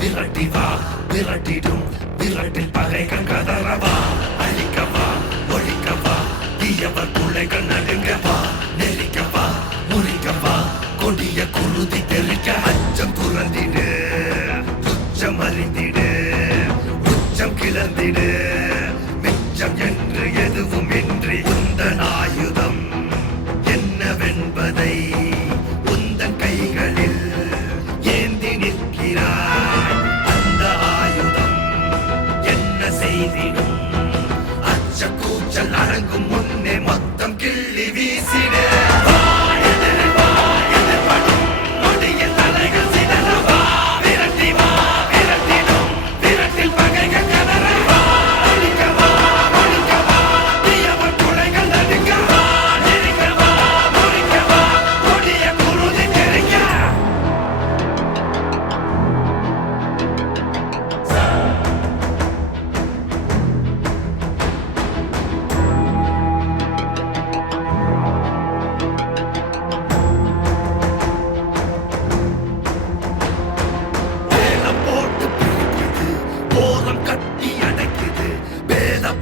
விரட்டி வா விரட்டிடும் விரட்டில் பகைகள் கதறவா அழிக்கவா ஒழிக்கவா தீயவர் பிள்ளைகள் நடுங்கவா நெருக்கவா முறிக்கவா கொடிய குருதி தெளிக்க அச்சம் துறந்திடு துச்சம் அறிந்திடு உச்சம் கிளந்திடு மிச்சம் என்று எதுவும் இன்றி உந்தன் ஆயுதம் என்னவென்பதை உந்தன் கைகளில் ஏந்தி நிற்கிறாய் அந்த ஆயுதம் என்ன செய்திடும் அச்ச கூச்சல் அடங்கும் முன்னே மொத்தம் கிள்ளி வீசிடு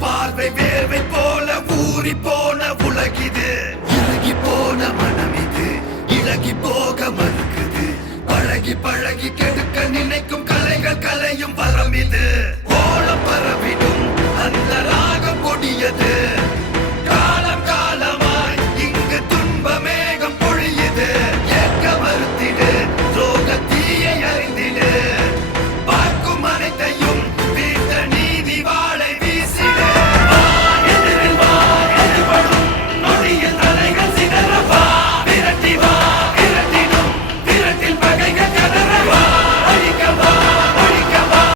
பார்வை வேர்வை போல ஊறி போன உலகிது இறங்கி போன மனம் இது இழகி போக மறுக்குது பழகி பழகி கெடுக்க நினைக்கும் கலைகள் கலையும் வரம் இது